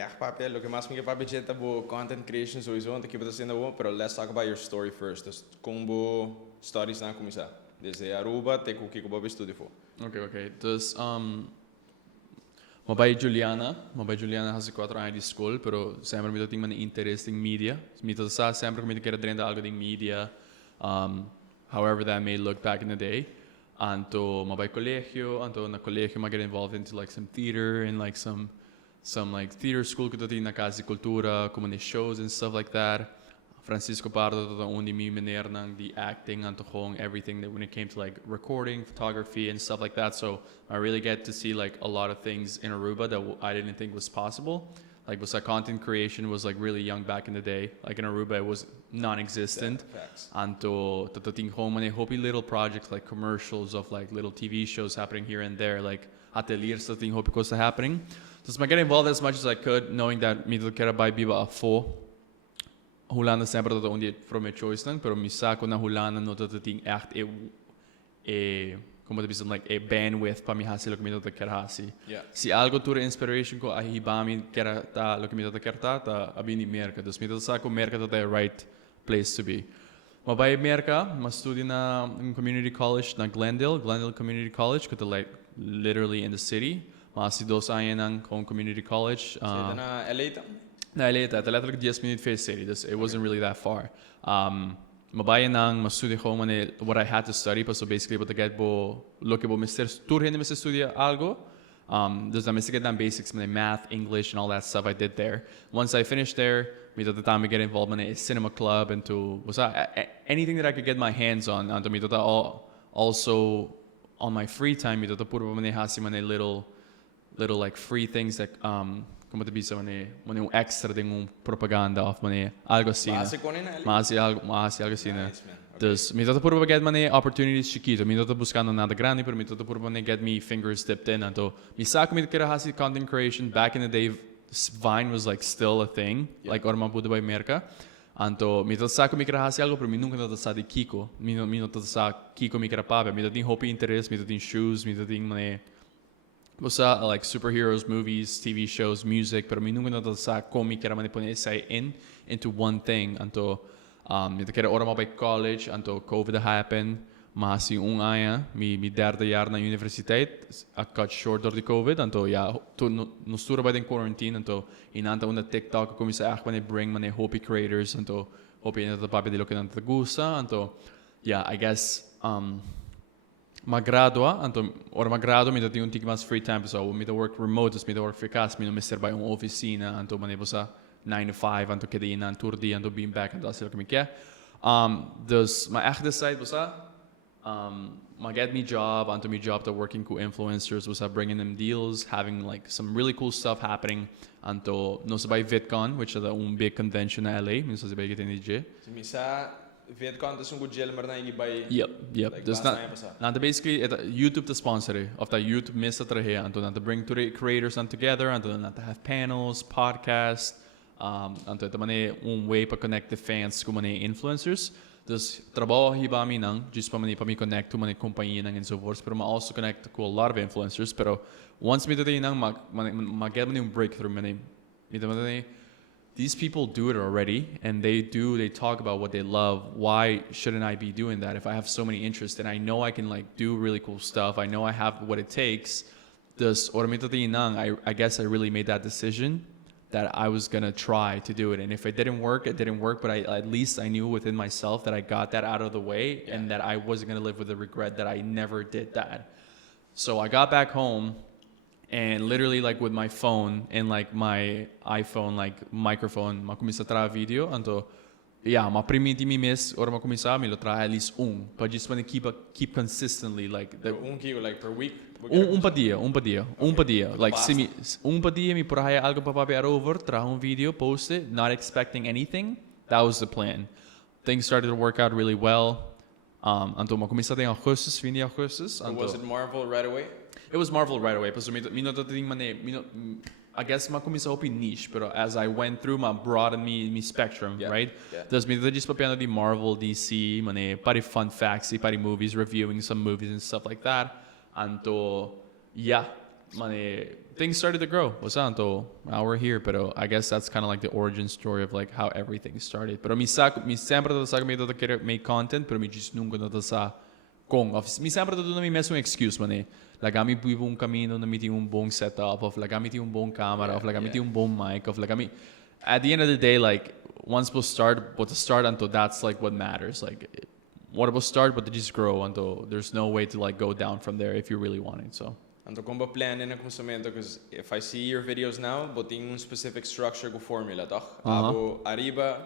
kijk papi, lo que más me papi jeta bo content creation sowieso, want ik heb het in de pero let's talk about your story first. Dus combo studies na kumisa. Desde Aruba te ko kiko babi studio fo. Okay. Dus mabay Juliana has 4 anos de school, pero sempre me tinha interesse em media. Me todo sa sempre me queria aprender algo de media. However that may look back in the day. Anto mabay colegio, anto na colegio get involved into like some theater and like some like theater school que tinha na casa de cultura, como de shows and stuff like that. Francisco Pardo tot only me meneer nang the acting and everything that when it came to like recording, photography and stuff like that. So I really get to see like a lot of things in Aruba that I didn't think was possible. Like was content creation was like really young back in the day. Like in Aruba it was non-existent. And to ting home and hope little projects like commercials of like little TV shows happening here and there, like ateliers that ting hope was happening. So I get involved as much as I could, knowing that me to kera by biba afo. Hulana sempre dat onde from my choice lang, pero mi sako na Hulana no dat ting echt como te like a bandwidth pa mi hasi lo que mi dat kera hasi. Si algo tura inspiration ko ahibami kera ta lo que mi dat kera ta abini merka. Dus mi dat sako merka dat the right place to be. Mabay merka, mas studi na community college na Glendale Community College, ko like literally in the city. Mas 2 anos nang community college. Zit na LA dan? No, later. The letterlijk 10 minutes face city. Dus it wasn't really that far. Mabayan nang masudi ko man what I had to study. So basically, but to get bo look at Mr. Turhin Mr. Studia algo. Dus I must get down basics, math, English, and all that stuff I did there. Once I finished there, me at the time I get involved in a cinema club and to anything that I could get my hands on. And to me also on my free time, me to puro man hasi man little like free things that como te bisa mane extra ding propaganda of mane algo assim. Mas algo assim. Dus me tot por get mane opportunities chiquito. Me tot buscando nada grande, pero me tot por mane get me fingers dipped in. Anto me saco me querer hasi content creation. Back in the day, Vine was like still a thing, like orma pude by merca. Anto me tot saco me querer hasi algo, pero me nunca tot sa de Kiko. Me tot sa Kiko me querer pape. Me tot tin hope interest, me tot tin shoes, me tot tin mane like superheroes, movies, TV shows, music, pero mi nunca nota sa comic era manipone say into one thing. Anto nito kera ora by college, anto COVID happened, mas yung aya mi derde jaar na universiteit, I cut short door the COVID, anto ja no stura by den quarantine, anto inanta una TikTok como sa echt wanneer bring mane hopi creators, anto hopi na papi de lo que nanta gusta, anto yeah, I guess magradua, anto ora magradua mi dati un tig mas free time, so mi to work remote, mi to work free cast, mi no mister by un oficina, anto manevo sa 9 to 5, anto kedi in tour di, anto being back, anto asilo kami kya. Dus my echte side was my get me job, anto mi job to working with influencers was bringing them deals, having like some really cool stuff happening, anto no sabay VidCon, which is un big convention in LA, mi no sabay get in DJ. VidCon is een goed gel, maar dan je bij. Yep. Dus na basically YouTube te sponsoren of dat YouTube mist dat er hier en dan te bring to the creators on together en dan te have panels, podcasts, en te manier way para connect the fans com manier influencers. Dus trabalho hier bij mij nang, just para me connect to manier companhia nang enzovoorts, pero ma also connect to a lot of influencers. Pero once me dat nang ma get manier een breakthrough manier. These people do it already, and they talk about what they love. Why shouldn't I be doing that if I have so many interests and I know I can like do really cool stuff? I know I have what it takes. I guess I really made that decision that I was gonna try to do it. And if it didn't work, it didn't work. But at least I knew within myself that I got that out of the way, and that I wasn't gonna live with the regret that I never did that. So I got back home. And literally like with my phone and like my iPhone like microphone, ma comincia a trarre video, anto ma primi mi miss ora ma comincia mi lo trae at least but just want to keep consistently like the kilo like per week. Un pa dia. Like simi un pa dia mi poraya algo pa papi over, trae un video, post it, not expecting anything. That was the plan. Things started to work out really well. Anto ma comincia em Augustus, fim de Augustus. Was it Marvel right away? It was Marvel right away. So I guess ma comienza a niche, but as I went through, ma broadened me spectrum, right? There's me just papiano di Marvel, DC, mane pari fun facts, pari movies, reviewing some movies and stuff like that. And things started to grow. Anto, now we're here, pero I guess that's kind of like the origin story of like how everything started. Pero mi sempre tata mi tata querer make content, pero mi just nunca tata sa kung. Mi sempre tata na mi mesmo excuse, Like, mi vivo un camino na mi tinha un bom setup, of like, mi tinha un bom camera, of like, mi tinha un bom mic, of like, at the end of the day, like, once we'll start, but to start until that's like what matters. Like, what will start, but to just grow until there's no way to like go down from there if you really want it. So. Anto kung ba plan na consumento, because if I see your videos now, boting un specific structure ko formula, toch? Abo arriba,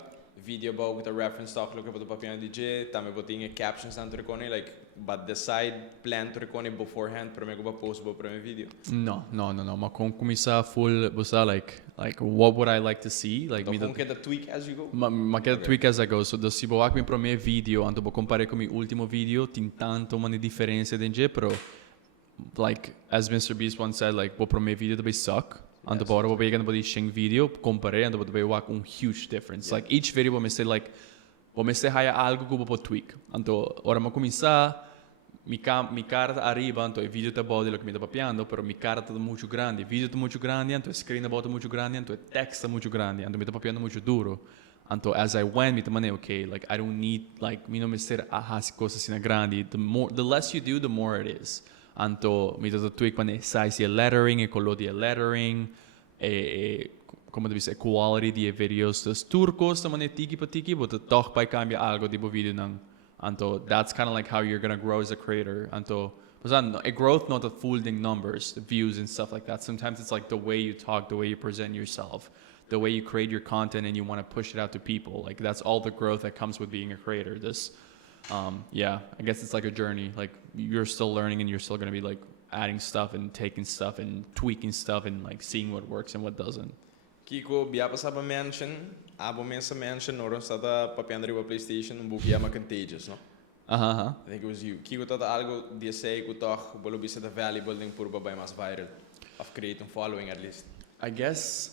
video ba with a reference talk, look at the papian DJ, tame boting captions na to recone, like, but decide plan to recone beforehand, pero me go ba post ba preme video? No. Ma kung kumisa full, basta like what would I like to see? Like, me don't get the tweak as you go. Ma get the tweak as I go. So, do si boak mi prome video, anto bo compare con mi ultimo video, tin tanto mani differenze denje, pero like as Mr. Beast once said, like bo prome video to be suck. Anto bo ora bo began bo di shing video, compare anto bo be wak un huge difference. Like each video bo me say like bo me say haya algo ko bo tweak. Anto ora ma kumisa mi cara arriba, anto e video ta body lo que me tá papiando, pero mi cara tá muito grande, video tá muito grande, anto e screen tá muito grande, anto e text tá muito grande, anto me tá papiando muito duro. Anto as I went, me tá mane okay, like I don't need like me no me ser ahas cosas assim grande. The less you do, the more it is. Anto mi tá tweak mane size e lettering, e color de lettering, como deve ser quality de videos, das turcos tá mane tiki pa tiki, but toch by cambia algo de bo video nang. Anto, that's kind of like how you're going to grow as a creator. Anto, a growth, not the folding numbers, the views and stuff like that. Sometimes it's like the way you talk, the way you present yourself, the way you create your content and you want to push it out to people. Like that's all the growth that comes with being a creator. I guess it's like a journey. Like you're still learning and you're still going to be like adding stuff and taking stuff and tweaking stuff and like seeing what works and what doesn't. Kiko, biya sa mention, abo mensa mention, oro sa ta papiando riba PlayStation, um bukia ma contagious, no? I think it was you. Kiko tata algo dia sei ko toch, bolo bisa ta valuable ding puro babay mas viral, of creating following at least. I guess,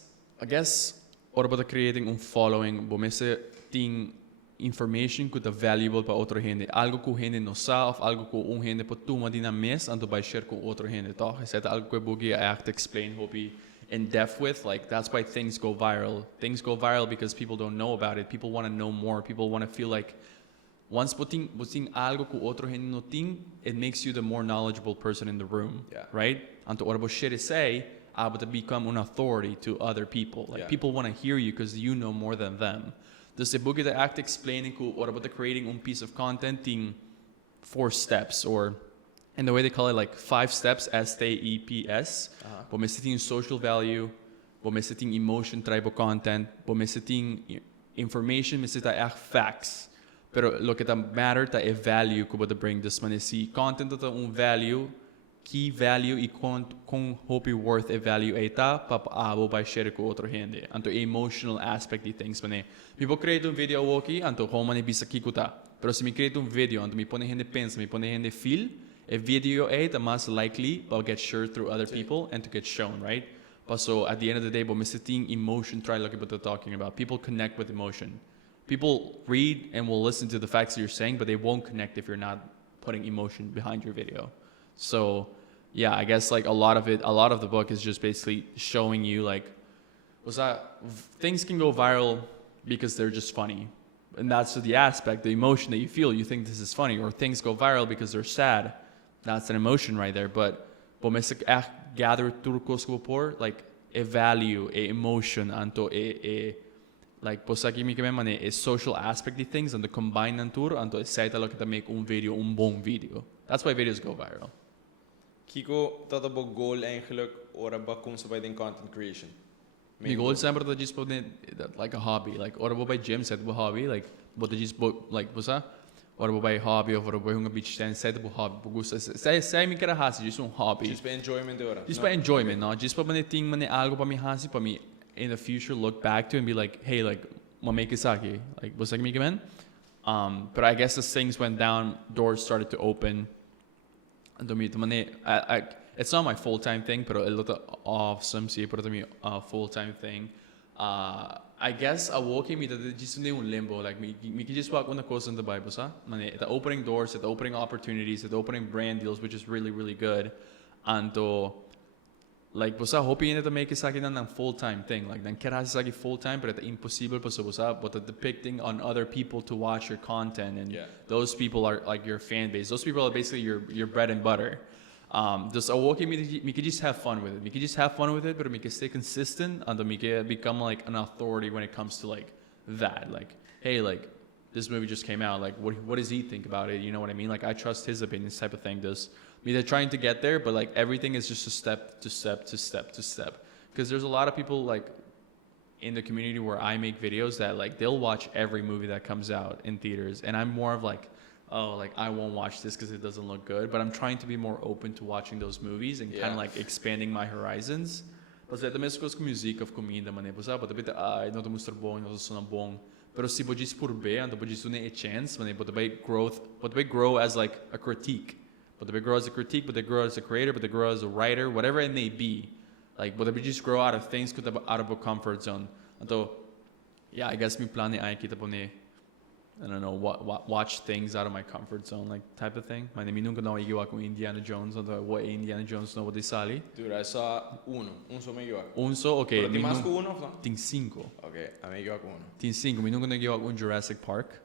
or about creating un following, bo mese ting information ko ta valuable pa outro gente, algo ko gente no sa, of algo ko un gente po tuma din na mes, anto by share ko outro gente, toch? Is algo ko bugia I have to explain hopi in depth with, like that's why things go viral. Things go viral because people don't know about it. People want to know more. People want to feel like once putting algo ku otro gente no ting, it makes you the more knowledgeable person in the room, right? Anto orabo shit say, able to become an authority to other people. Like people want to hear you because you know more than them. Dus the book is act explaining ku orabo creating un piece of content in 4 steps or. And the way they call it, like 5 steps, STEPS. Bo me sitting social value, bo me sitting emotion, tribal content, bo me sitting information, me sitting facts. Pero lo que ta matter ta e value ko ba to bring this man si content ta un value, key value e kung hope worth e value eta papaabo by share ko otro gente. Anto emotional aspect di things man. People create un video woki, anto ko man bisa kikuta. Pero si me create un video, anto mi pone gente pensa, mi pone gente feel. A video the most likely will get shared through other people and to get shown, right? But so at the end of the day, but missing emotion, try looking what they're talking about. People connect with emotion. People read and will listen to the facts that you're saying, but they won't connect if you're not putting emotion behind your video. So yeah, I guess like a lot of the book is just basically showing you like, things can go viral because they're just funny. And that's the aspect, the emotion that you feel. You think this is funny, or things go viral because they're sad. That's an emotion right there. But pomesik gather turcos por like a value, a emotion, anto a like posaki mi kememane a social aspect of things and the combine antur anto a site lo kita make un video, un bon video. That's why videos go viral. Kiko, dat is ook goal eigenlijk, ora ba kom sa bij content creation. My goal sempre dat just like a hobby, like ora ba by gym set bo hobby, like but just like bosa. Or by hobby of by hunga beach stand set up hobby gusto sai mi kara hasi just un hobby just by enjoyment ora just by enjoyment no just pa mane ting mane algo pa mi hasi pa mi in the future look back to and be like hey like ma make isaki like was like me man but I guess as things went down doors started to open and to me I it's not my full-time thing but a lot of some see but to me full-time thing I guess I walking me that just in un limbo like me can just walk on the course in the Bible sa mane the opening doors the opening opportunities the opening brand deals which is really really good and like bosa hoping to make it sa akin ng full-time thing. Like nang kera sa akin full-time pero impossible pa sa bosa but depicting on other people to watch your content and those people are like your fan base. Those people are basically your bread and butter. Just okay, me could just have fun with it. Me could just have fun with it, but me could stay consistent and me could become like an authority when it comes to like that. Like, hey, like this movie just came out. Like, what does he think about it? You know what I mean? Like, I trust his opinions, type of thing. They're trying to get there, but like everything is just a step to step to step to step. Because there's a lot of people like in the community where I make videos that like they'll watch every movie that comes out in theaters, and I'm more of like, oh, like I won't watch this because it doesn't look good. But I'm trying to be more open to watching those movies and kind of like expanding my horizons. Parce que também as music of comida, mané, pois but bit ai não te mostrar bom, não te sonar bom. Pero se bodis por bem, então bodis une a chance, mané, but they grow as like a critique. But they grow as a critique, but they grow as a creator, but they grow as a writer, whatever it may be. Like, but they just grow out of things out of a comfort zone. Então, yeah, I guess me plan ay kita po ni, I don't know, watch things out of my comfort zone, like type of thing. Mas mi nunca não igiwa com Indiana Jones, então what Indiana Jones não pode sali. Dude, I saw un só me igiwa. Un só, okay. Pero tem mais que uno, não? Tem 5. Okay, a me igiwa com uno. Tem 5, mi nunca não igiwa com Jurassic Park.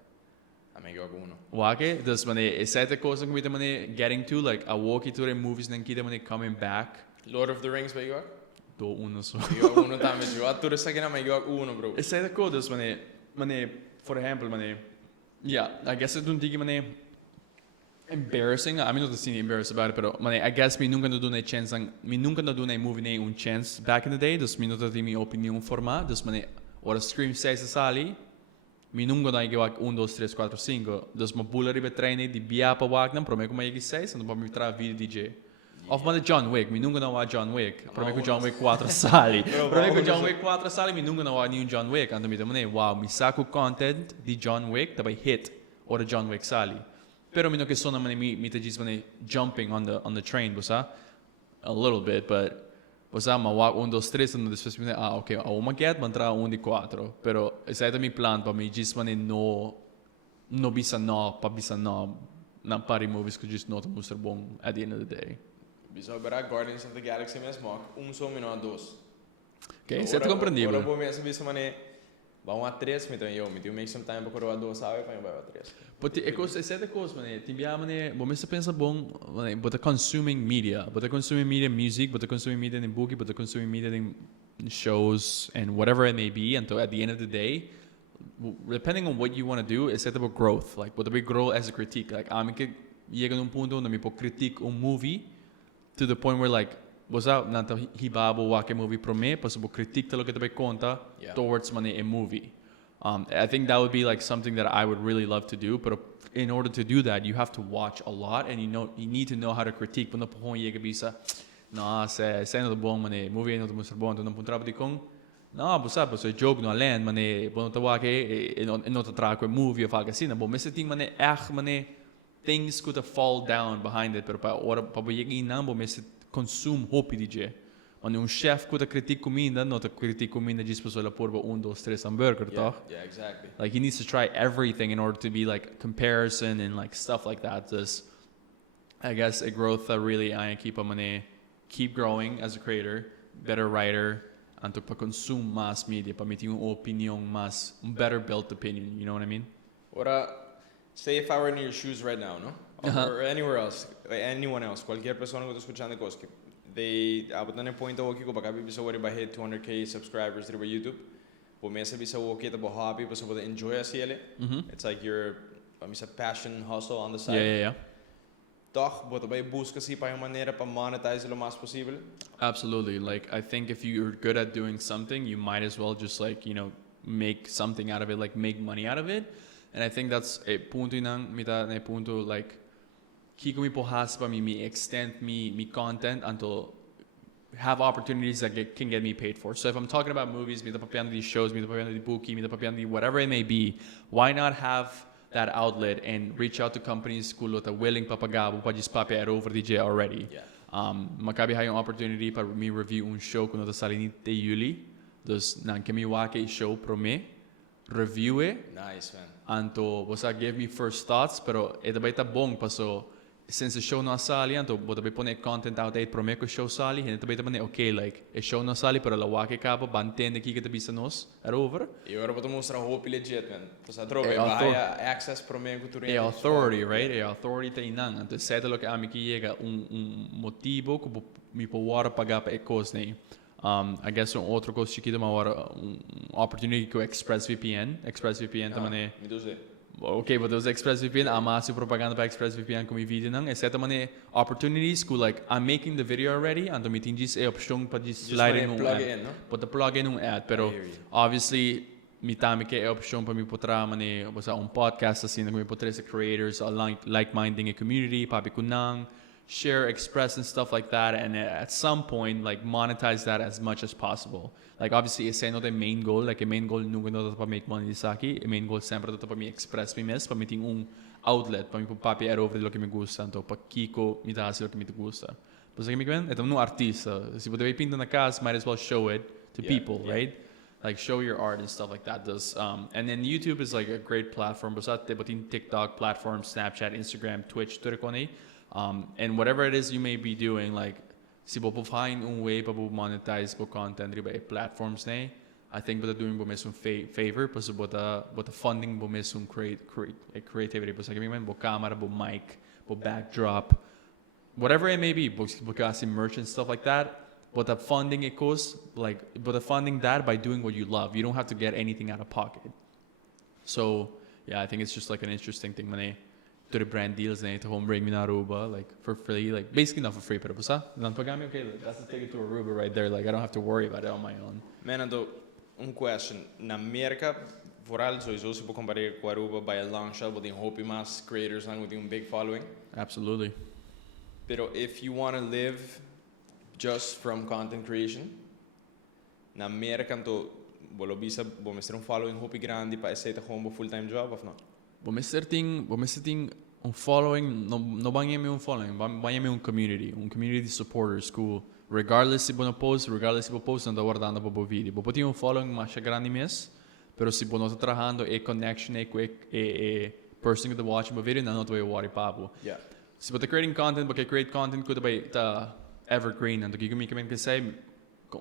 A me igiwa com uno. Wake, dus mané, is that the course que kita mané getting to, like a walkie to the movies nang kita mané coming back. Lord of the Rings ba igiwa? Do uno so. Igiwa uno também, igiwa tudo sa kina me igiwa uno, bro. Is that the course dus mané, for example mané. Yeah, I guess it don't think mané embarrassing. I mean not to see embarrassed about it, but mané, I guess me nunca do na chance me nunca do na movie na chance back in the day, dus me nunca mi opinião formar, dus mané, ora Scream 6 sali. Mi nunca na igiwak 1, 2, 3, 4, 5. Dus mijn boel ribe trainen die biapa wak dan prometo maar igi 6 en dan mi tra video DJ. Of maar de John Wick, mi nunca na wa John Wick. Prometo John Wick 4 sali. Prometo John Wick 4 sali, mi nunca na wa ni John Wick. En dan mi demone, wow, mi saco content di John Wick daarbij hit or de John Wick sali. Pero mi no che sono mi te gis jumping on the train, bosa. A little bit, but Posa ma walk 1, 2, 3 and después me okay, a uma get mantra 1 di 4. Pero ese era mi plan pa mi gis no bisa no, pa bisa no na pari movies que just not mostrar bom at the end of the day. Bisa bara Guardians of the Galaxy mes mock, só me no 2. Okay, so certo compreendible. Ora bom mesmo bisa mané vão a 3, então eu make some time para a 2 sabe, para eu vai a 3. But essa é a coisa, mané. Timbia mané, bom você pensa bom, mané, but consuming media, music, but consuming media in book, but consuming media in shows and whatever it may be. And so at the end of the day, depending on what you want to do, it's about growth. Like, but we grow as a critique. Like, llega num ponto onde me po critique movie to the point where like, bosa nanta hibabo wake movie pro me, paso po critique talo que te conta towards mané a movie. I think that would be like something that I would really love to do, but in order to do that, you have to watch a lot, and you need to know how to critique. Quando po chega bisa, no, se não bom, mané, movie não mostra bom, então não pontrava de com, no, bosa, bosa joke no além, mané, quando tá wake, e não tá trago a movie ou algo assim, bom, mas se tem mané, mané, things could fall down behind it, pero para ora para chega inam, bom, mas consume hope DJ. Quando chef could critique comida, not a critique comida just for la porba 1, 2, 3 hamburger, toch? Yeah, exactly. Like he needs to try everything in order to be like comparison and like stuff like that. Just, I guess a growth that really I keep growing as a creator, better writer, and to consume mass media, para meter uma opinião mais, better built opinion. You know what I mean? Ora, say if I were in your shoes right now, no? Or anywhere else, anyone else, cualquier persona que esté escuchando cosas que they abotan el point of ko baka bisa wari ba hit 200k subscribers through YouTube. Po mesa bisa woki ta bo hobby, bisa bo enjoy asiele. It's like your passion hustle on the side. Yeah. Toch, but ba busca si pa yung manera pa monetize lo mas posible. Absolutely. Like I think if you're good at doing something, you might as well just like, you know, make something out of it, like make money out of it. And I think that's a punto inang mita na punto like kiko mi pohas pa mi extend me content until have opportunities that can get me paid for. So if I'm talking about movies, mi tapapian these shows, mi tapapian the bookie, mi tapapian whatever it may be, why not have that outlet and reach out to companies kulo ta willing papagabo pa just papi over DJ already. Yeah. Makabi hay yung opportunity para me review un show kuno ta salinite Yuli. Dus nan kami wake show pro me review it. Nice, man. Anto, bosa give me first thoughts, pero ito ba ita bong paso since the show no sali anto bota be pone content out eight promeco show sali and tabe tamane okay like a show no sali pero la wake kapa bantende kika tabi sa nos over E ora vou mostrar roupa legit, man. Pois a tropa, access pro mim cultura. a authority, right? A authority ta inang anto seta lo que ami ki yega motivo que mi po wara pagar pa ekos nei. I guess outro coisa chiquito ma wara opportunity to ExpressVPN tamane. Me duze. Okay, but those ExpressVPN, I'm asking propaganda by ExpressVPN kung video nang. Except mane opportunities ko like I'm making the video already, and meeting just a option pa just sliding nung plug in, no? But the plug in nung ad, pero obviously mitami ke option pa mi potra mane basta un podcast assim kung mi potra sa creators, like-minding a community, papi kunang, share, express and stuff like that, and at some point like monetize that as much as possible. Like obviously ese no the main goal, like a main goal nunca no pa make money disaki, a main goal sempre to pa mi express mi mes, pa mi ting outlet, pa mi papi air over lo que me gusta, anto pa kiko mi dasi lo que mi te gusta. Pues que mi kwen, eto no artista, si potevi pinta na casa, might as well show it to people, right? Like show your art and stuff like that. And then YouTube is like a great platform. But in TikTok platform, Snapchat, Instagram, Twitch, Twitter koni. And whatever it is you may be doing, like si po find un way pa po monetize po content riba e platforms na I think bota doing po mesmo favor pa so bota funding po mesmo creativity po sa kami po camera po mic po backdrop whatever it may be po kasi merch and stuff like that but the funding it goes like but the funding that by doing what you love, you don't have to get anything out of pocket. So yeah, I think it's just like an interesting thing man to the brand deals to home bring me na Aruba like for free, like basically not for free, pero basta dan pagami okay, like, that's the ticket to Aruba right there, like I don't have to worry about it on my own. Man, ando question. Na Amerika, vooral sowieso se po comparar com Aruba by a long shot, but tem hope mas creators lang with a big following. Absolutely. Pero if you want to live just from content creation, na Amerika anto bolo bisa bo mestre un following hope grande pa esse home full time job of not. Bo mestre ting un following no banhame un following, banhame un community supporters cool. Regardless se bono post, regardless se bo post anda guardando bo video. Bo poti un following mas grande mes, pero se bono sta trabajando e connection e person que tá watching bo video não vai worry papo. Yeah. Se bo tá creating content, porque create content could be ta evergreen, ando que comigo que sei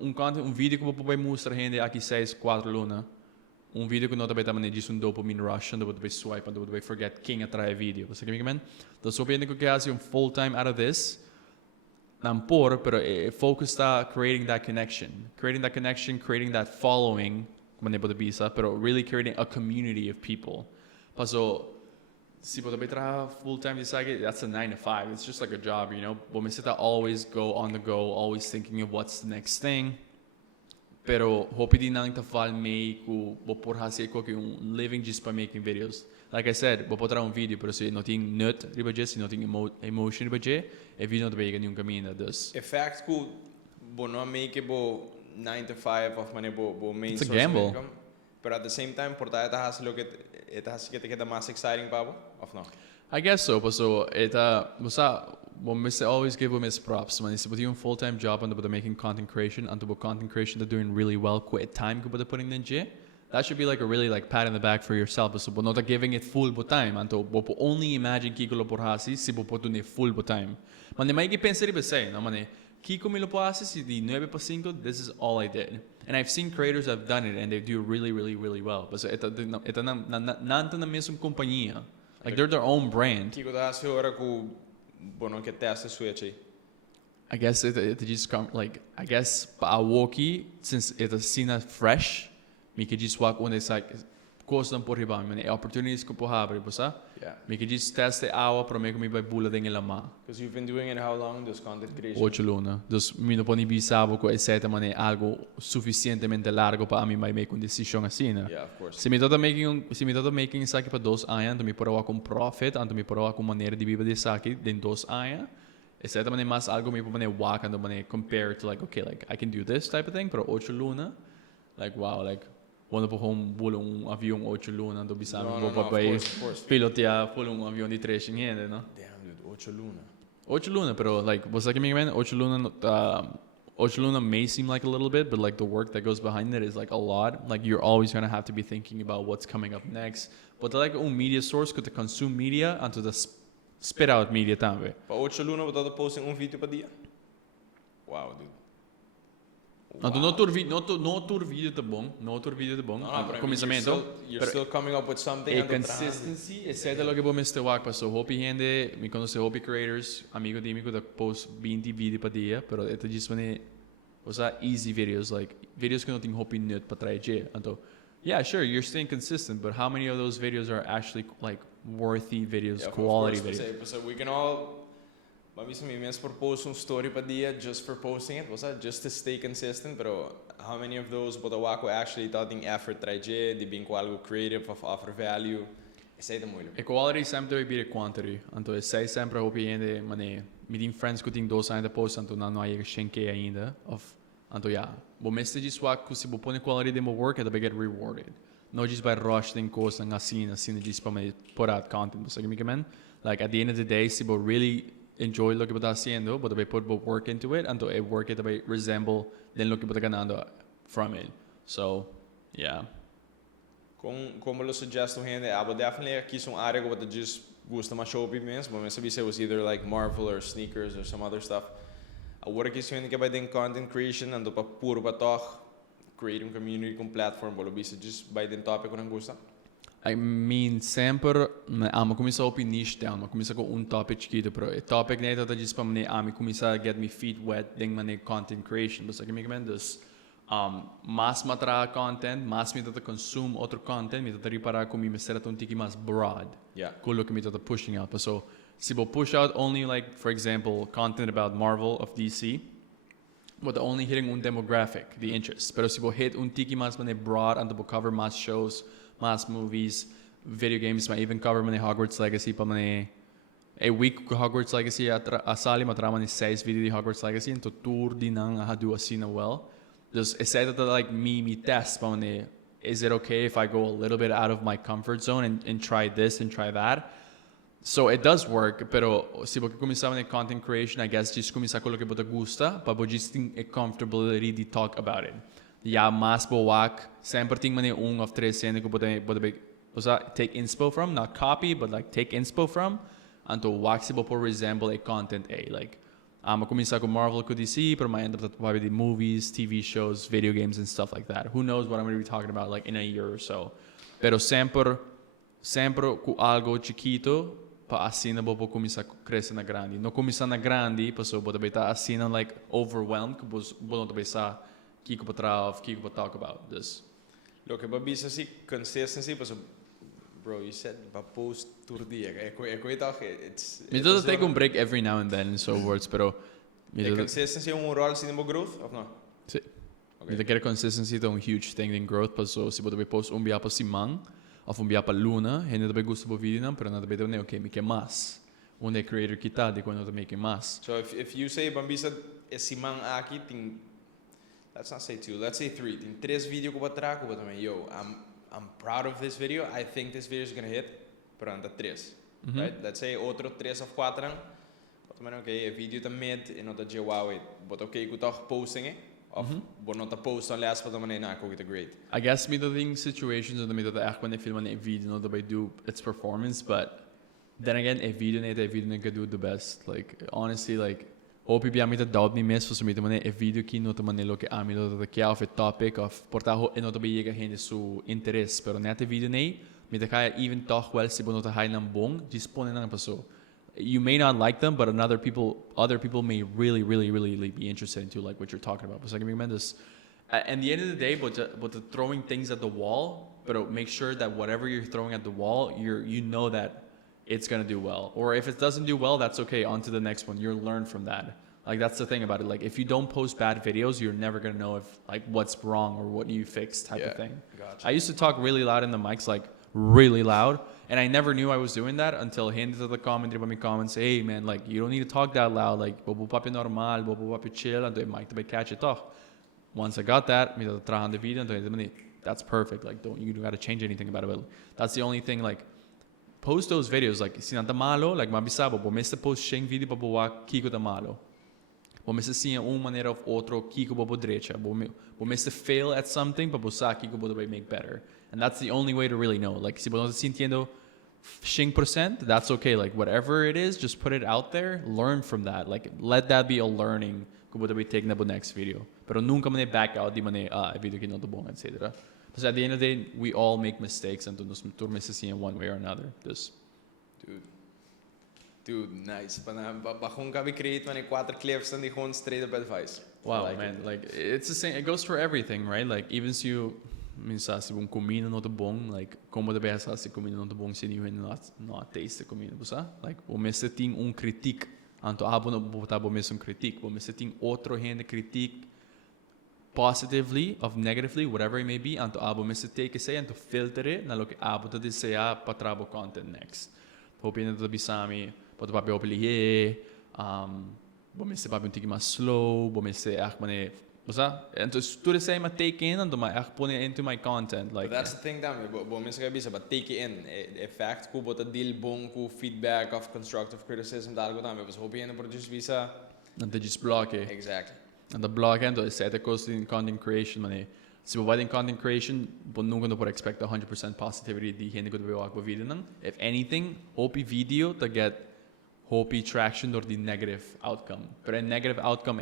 um vídeo que eu vou mostrar gente aqui 6-4 luna. Vídeo que não também também diz dopamine rush, ando vai swipe, ando vai forget quem atrai vídeo. Você comigo man? Então só penso que hace full time out of this. Não por, pero focus está creating that connection, creating that following, como ne pode bisa, pero really creating a community of people. Paso si pode trabalhar full time that's a 9 to 5. It's just like a job, you know. But me sita always go on the go, always thinking of what's the next thing. Pero hope din nang tafal may ku por hasi ko living just by making videos. Like I said, bo potrà un video pero se nothing nut riba just nothing emotion riba je e video não vai nenhum caminho dus. In fact, ku bo no make bo 9 to 5 of money bo main it's source a gamble. of income. But at the same time, por ta has lo que it has que te queda más exciting pabo of no. I guess so, but so I always give them his props. Man, it's a full-time job and they're making content creation, and content creation they're doing really well. Quit time, they're putting in J. That should be like a really like pat in the back for yourself. But so, but not giving it full time. And to only imagine Kiko lo porhasi si po ne full time. Man, may pensar iba say, no man, Kiko mi lo porhasi si di 9 pa 5. This is all I did. And I've seen creators that have done it and they do really, really, really well. But so ito nanta na mesmo companhia. Like they're their own brand. Kiko da se ora ku bono que testa switch. I guess it just come like I guess Pawoki since it's seen as fresh, me could just walk on it's like course não por riba, mane opportunities ko po habre bosa. Yeah. Me could just test the hour para me comi by bula ding lama. Because you've been doing it how long this content creation? 8 luna. Dus mi no poni bisabo ko eseta mane algo suficientemente largo para mim make un decision assim, né? Yeah, of course. Se me tota making saki para 2 anos, me por com profit, anto me por com maneira de viver de saki den 2 anos. Exceto mane mas algo me pone walk and mane compare to like okay, like I can do this type of thing, pero 8 luna, like wow, like quando po home bolo avião 8 luna do bisamo no, papai pilotear por avião de 3 gente, no? Damn, dude, 8 luna. 8 luna, pero like was like man, 8 luna may seem like a little bit, but like the work that goes behind it is like a lot. Like you're always gonna have to be thinking about what's coming up next. But like media source could consume media and to the spit out media também. Para 8 alunos, você posta um vídeo por dia? Wow, dude. Então, não outro vídeo tá bom, começamento. You're still coming up with something. A consistency, essa é o que eu mesti wak, passo hopi gente, me conhece hopi creators, amigo de amigo da post 20 vídeos por dia, pero ito just mane, easy videos, like videos que não tem hopi nut para trazer. Então, yeah, sure, you're staying consistent, but how many of those videos are actually like worthy videos, quality videos? So we can all. Mas isso me mesmo por post story per dia just for posting it, just to stay consistent, pero how many of those boda wako actually taking effort traje, de bem com algo creative of offer value, isso é muito. A quality sempre deve be quantity, então essa sempre hopi ainda, mané, me tem friends que tem 2 anos de post, então não há shenke ainda, então yeah, bom message is wako se bo põe quality demo work, it will get rewarded. Not just by rush tem coisa assim just para me put out content, so me comment, like at the end of the day, se bo really enjoy lo que você está haciendo, but they put work into it, and it work it vai resemble then lo que você está ganando from it. So, yeah. Como lo suggesto gente, abo definitely aqui são área que você just gosta mais shopping mesmo, mas sabia se was either like Marvel or sneakers or some other stuff. Agora que isso que vai ter content creation, ando para puro para toch, create community com platform, bolo bisa just by the topic que não gosta. I mean, sempre, amo começar a niche down, amo começar com topic chiquito, pero o topic neto tá just para mim, amo começar a get me feet wet, ding mané content creation, mas aqui me comentas, mas matra content, mas me tá consume outro content, me tá reparar como me será um tiki mais broad, com o que me tá pushing out, so se eu push out only like, for example, content about Marvel of DC, but only hitting un demographic, the interest, pero se eu hit tiki mais mané broad, and cover más shows, mass movies, video games, may even cover many Hogwarts Legacy pa many a week Hogwarts Legacy asali matrama ni 6 video di Hogwarts Legacy into tour di nang hadu asina well. Just excited that like me test pa many, is it okay if I go a little bit out of my comfort zone and try this and try that? So it does work, pero si você começar a content creation, I guess just começar com o que você gosta, para você just a comfortability to talk about it. Ja, mas boak, sempre tem mane of 3 cenas que pode take inspo from, not copy, but like take inspo from, anto wak se por resemble a content A, like, começar com Marvel com DC, but I end up probably the movies, TV shows, video games and stuff like that. Who knows what I'm going to be talking about like in a year or so. Pero sempre com algo chiquito, pa assina bo começar a crescer na grande. No começar na grande, passo bo tá assina like overwhelmed, que bo não pensar Kiko talk about this. Lo que babisa assim consistency, but bro, you said ba post tour dia. It's me does take a break every now and then, so words, pero the consistency role in growth of no? Sí. Okay. Me quer consistency é huge thing in growth, but so se você post bia pa simang, of bia pa luna, gente também gosta do vídeo não, pero nada bem né, okay, me quer mais. Creator kita de quando make mais. So if you say bambisa simang aqui tem. Let's not say 2, let's say 3. Tem 3 vídeos que eu vou trazer, eu vou também, I'm proud of this video, I think this video is going to hit, pronto, 3. Right? Let's say outro 3 of 4, eu também, okay, vídeo tá mid, e não tá de wow, but okay, eu tô posting, of, but não tá post unless, but também, não, eu great. I guess me tem situations onde me tá echt quando filma um vídeo, não vai do its performance, but then again, a video não can do the best, like, honestly, like, Hopi bi amita doubt ni mes so mita mane e video ki no tamane lo ke amilo da que of a topic of portaho e no to biega gente su interesse pero nete video nei mita kaya even toch well si bono ta hailan bong dispone nang paso. You may not like them, but other people may really be interested into like what you're talking about. So I can recommend this. At the end of the day, but the throwing things at the wall, but make sure that whatever you're throwing at the wall, you know that it's going to do well. Or if it doesn't do well, that's okay. On to the next one. You'll learn from that. Like, that's the thing about it. Like, if you don't post bad videos, you're never going to know if, like, what's wrong or what you fix type of thing. Gotcha. I used to talk really loud in the mics, like, really loud. And I never knew I was doing that until he ended the comments, hey, man, like, you don't need to talk that loud. Like, bobo papi normal, bobo papi chill, and the mic to be catch it off. Once I got that, me trahan the video, and that's perfect. Like, you don't got to change anything about it. That's the only thing, like, post those videos, like, sinanta malo, like, mabisabo, bo meste post sheng video pa boa kiko da malo. Bo meste sinha maneira of outro kiko bobo drecha. Bo meste fail at something, pa bosa kiko bobo make better. And that's the only way to really know. Like, si bo não sintiendo 5%, that's okay. Like whatever it is, just put it out there, learn from that. Like let that be a learning kung what we take na next video. Pero nunca man back out di man video kinotubong etc. Because at the end of the day, we all make mistakes and nos turmes in one way or another. Just Dude, nice. Kung kami create man 4 clips and gewoon straight up advice. Wow, like man, like it's the same. It goes for everything, right? Like even if you minsa si bung comida no bong, like como de besa si comida no bong si you not taste the comida, busa? Like o mese ting un critique, anto abo no bota bo mese un critique, bo mese ting outro gente critique positively of negatively, whatever it may be, anto abo mese take say anto filter it na lo que abo to desea patrabo content next. Hoping to be sami, but papi opili bom se papi um tique mais slow, bom se ach mane, busa? Então tudo isso aí ma take in, ando ma ach pone into my content, like. But that's the thing, dami. Bom se kabisa, but take it in. Effect ko, but a deal bong ko feedback of constructive criticism dalgo dami. But hoping to produce visa. And they just block it. Exactly. And the block end is set cost in content creation, mane. Se providing content creation, but nunca no por expect 100% positivity di gente ko do ako video nan. If anything, hope video to get hopey traction or the negative outcome. But a negative outcome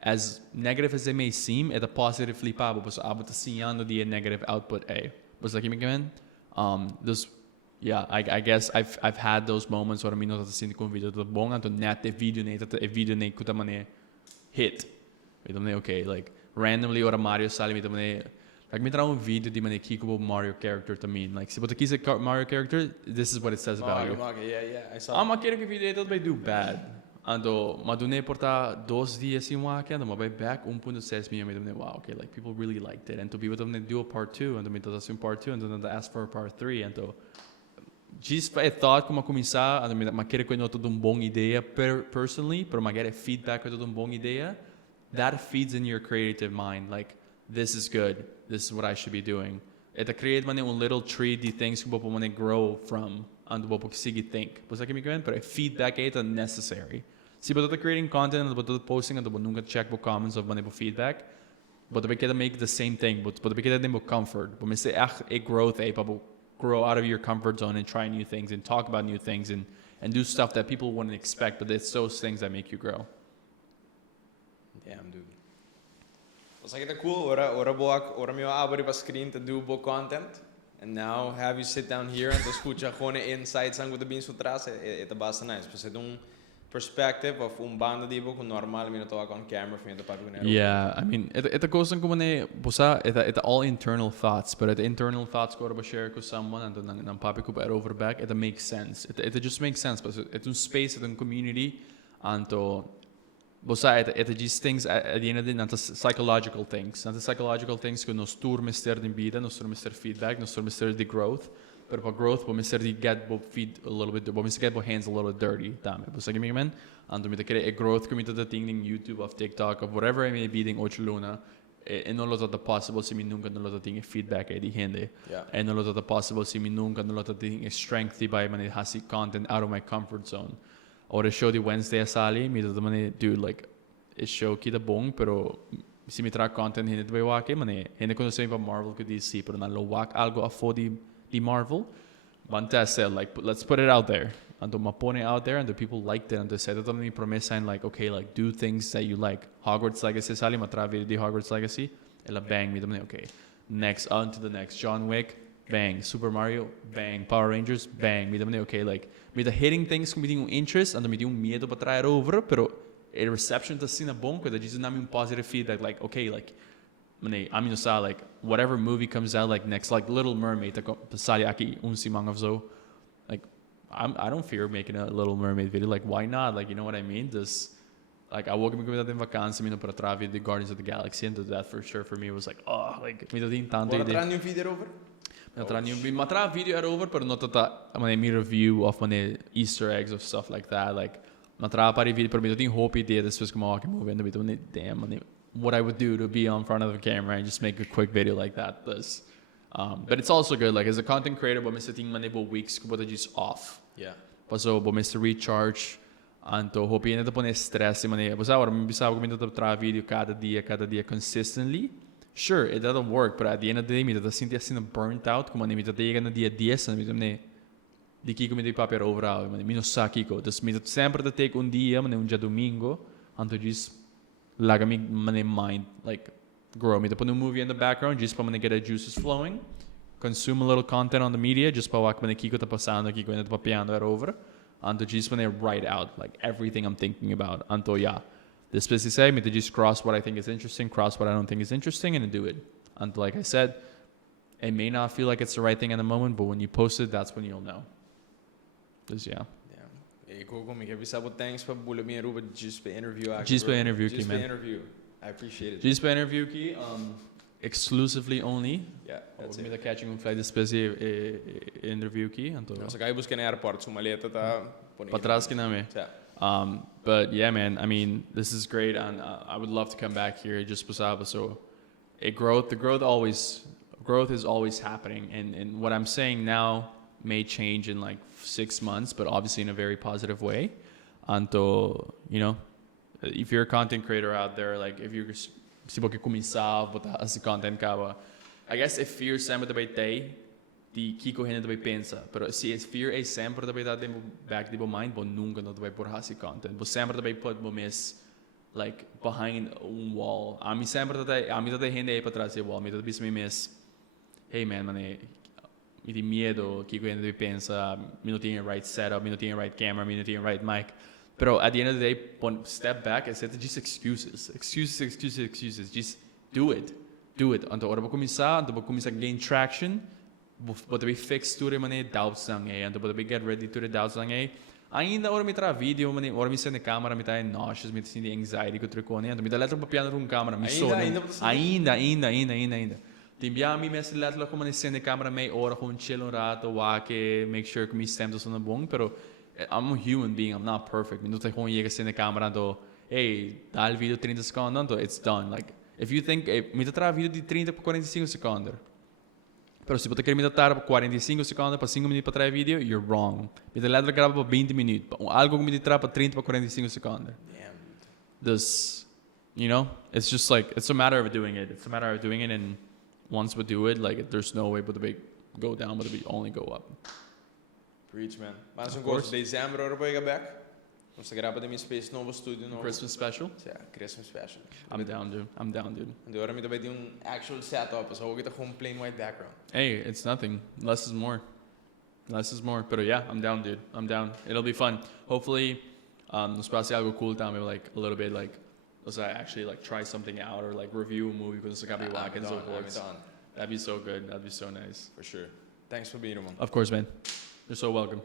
as negative as it may seem, it's a positive flip up, but abo to see the negative output A. Was like again, I guess I've had those moments where I mean not to see the video to bong and to net the video ne kuta mane hit. Okay, like randomly or a Mario sali like me traum video di mane kiko Mario character to mean like si botakisa Mario character, this is what it says about you. Yeah, I saw. Ma quero que video ito by do bad. Ando madune porta 2 dias em wake ando my back 1.6 million wow, okay, like people really liked it and to be with them do a part 2 and me todas part 2 and then ask for a part 3 and to just I thought como começar ando me quero que não todo bom ideia personally, pero ma get feedback com todo bom ideia that feeds in your creative mind like this is good. This is what I should be doing. It create mane un little tree de things que bopo mane grow from and bopo sige think. Pues aqui me quero, pero feedback é necessary. Se boto creating content and boto posting and boto nunca check book comments of mane bo feedback, but we can make the same thing. But we can make comfort. But me say a growth a bopo grow out of your comfort zone and try new things and talk about new things and do stuff that people wouldn't expect. But it's those things that make you grow. Damn, dude. Was like it cool. Ora mio abri pa screen to do book content, and now have you sit down here and to escucha gewoon insights ang gusto bin sutras. It basta nice. Pues it perspective of banda di book normal mi to on camera fin to pagune. Yeah, I mean, it goes on como ne bosa it all internal thoughts, but the internal thoughts go to share with someone and then nang papi ko pa over back. It makes sense. It just makes sense. But it's a space, it's a community, and to bosa it just things at the end of the day not psychological things que nos tur mister din vida nos tur mister feedback nos tur mister the growth but for growth we mister the get bo feed a little bit bo mister get bo hands a little bit dirty dame bosa give me man and to me a growth community the thing in YouTube of TikTok of whatever it may be ding ocho luna e non lo the possible si mi nunca non lo thing feedback e di gente e non lo the possible si mi nunca non lo thing strength by man hasi content out of my comfort zone. Or the show the Wednesday asali, mi to mane dude like it show kita bong pero si mi tra content hindi to wake mane hindi ko say pa Marvel ko DC pero na lo wak algo afo di Marvel. Banta said like let's put it out there. And to mapone out there and the people liked it and they said that mi promesa and like okay like do things that you like. Hogwarts Legacy sali matra di Hogwarts Legacy. Ela bang mi to mane okay. Next on to the next John Wick. Bang, Super Mario, bang, Power Rangers, bang. Me okay, like, me hitting things com um interest and me medo para trair over, pero a reception to sina bom, que just nami positive feedback, like, okay, like, I mean, like, whatever movie comes out, like, next, like, Little Mermaid, pasali aki simang of so, like, I don't fear making a Little Mermaid video, like, why not? Like, you know what I mean? Just, like, I woke up in vacancy, me no para travi the Guardians of the Galaxy, and that for sure for me was like, oh, like, me din tanto. What a video over? Matra video era over, pero not that I mean review of Easter eggs of stuff like that. Like matra pari video, pero me hope idea this was como que movie and me damn what I would do to be on front of the camera and just make a quick video like that. This, but it's also good. Like as a content creator, but Mr. Ting manebo weeks, but just off. Yeah. So, but Mr. Recharge. Anto hope na to pone stress mane. Basta agora me bisava ko minto tra video cada dia consistently. Sure, it doesn't work, but at the end of the day, me to sinti assim burnt out, como me to tega na dia 10, me di Kiko mi di papier overal, man, mino sa Kiko. Dus mi sempre te take un dia, man, un dia domingo, anto just laga mi man in mind, like, grow. Mi te put a movie in the background, just pa man get the juices flowing. Consume a little content on the media, just pa wak man Kiko ta passando, Kiko na papiando erover. Anto just when they write out, like, everything I'm thinking about. Anto, yeah. This basically say, me to just cross what I think is interesting, cross what I don't think is interesting, and do it. And like I said, it may not feel like it's the right thing at the moment, but when you post it, that's when you'll know. Dus yeah. Ik ook om. Ik heb je thanks for bullen me Aruba just by interview. Just by interview, just man. by interview. I appreciate it. Just by interview, key. Exclusively only. Yeah, that's it. Me da catching un flight de specie interview key. So ga je buscar in airport, so maleta ta. Patras na me. But yeah, man. I mean, this is great, and I would love to come back here. Just pasaba. So, the growth is always happening, and what I'm saying now may change in like 6 months, but obviously in a very positive way. Anto, you know, if you're a content creator out there, like if you're si que começar botar esse content caba, I guess if fear sempre também tem, di Kiko ainda também pensa, pero se fear é sempre também tá dentro back do mind, bo nunca não vai por esse content, bo sempre também put bo miss like behind wall. A mim sempre tá gente aí para trás do wall, me tá bis me miss. Hey man, me tem medo, Kiko ainda também pensa, me não tinha right setup, me não tinha right camera, me não tinha right mic. Pero at the end of the day, step back and say just excuses. Just do it. Anto ora ba começar, anto ba começar gain traction, but we fix tudo mané doubts lang anto but we get ready to the doubts lang Ainda ora mi tra video, mané ora mi sende camera, mi tá nauseous, mi sende anxiety ko tricone, anto mi dá letra pa piano com camera, mi sono. Ainda. Timbiami mi sende letra como mi sende camera me ora com chill un rato, wake, make sure que mi stemto sono bom, pero I'm a human being, I'm not perfect. Mi não tem como chega sendo câmera anto, hey, dá o vídeo 30 segundos, anto, it's done. Like, if you think, mi tra vídeo de 30 por 45 segundos. Pero se você quer me dar por 45 segundos para 5 minutos para trazer vídeo, you're wrong. Mi te letra grava por 20 minutos. Algo que me tra para 30 por 45 segundos. This, you know, it's just like, it's a matter of doing it. It's a matter of doing it, and once we do it, like, there's no way but the big go down, but the big only go up. Preach, man. Mas um gosto de dezembro, agora vou back. Vamos gravar da minha space novo estúdio novo. Christmas special? Yeah, Christmas special. I'm down, dude. And agora me também tem actual setup, so vou get a plain white background. Hey, it's nothing. Less is more. But yeah, I'm down, dude. I'm down. It'll be fun. Hopefully, nos pase algo cool también, like a little bit, like, let's actually like try something out or like review a movie because it's gonna be whack and so forth. That'd be so good. That'd be so nice. For sure. Thanks for being here, man. Of course, man. You're so welcome.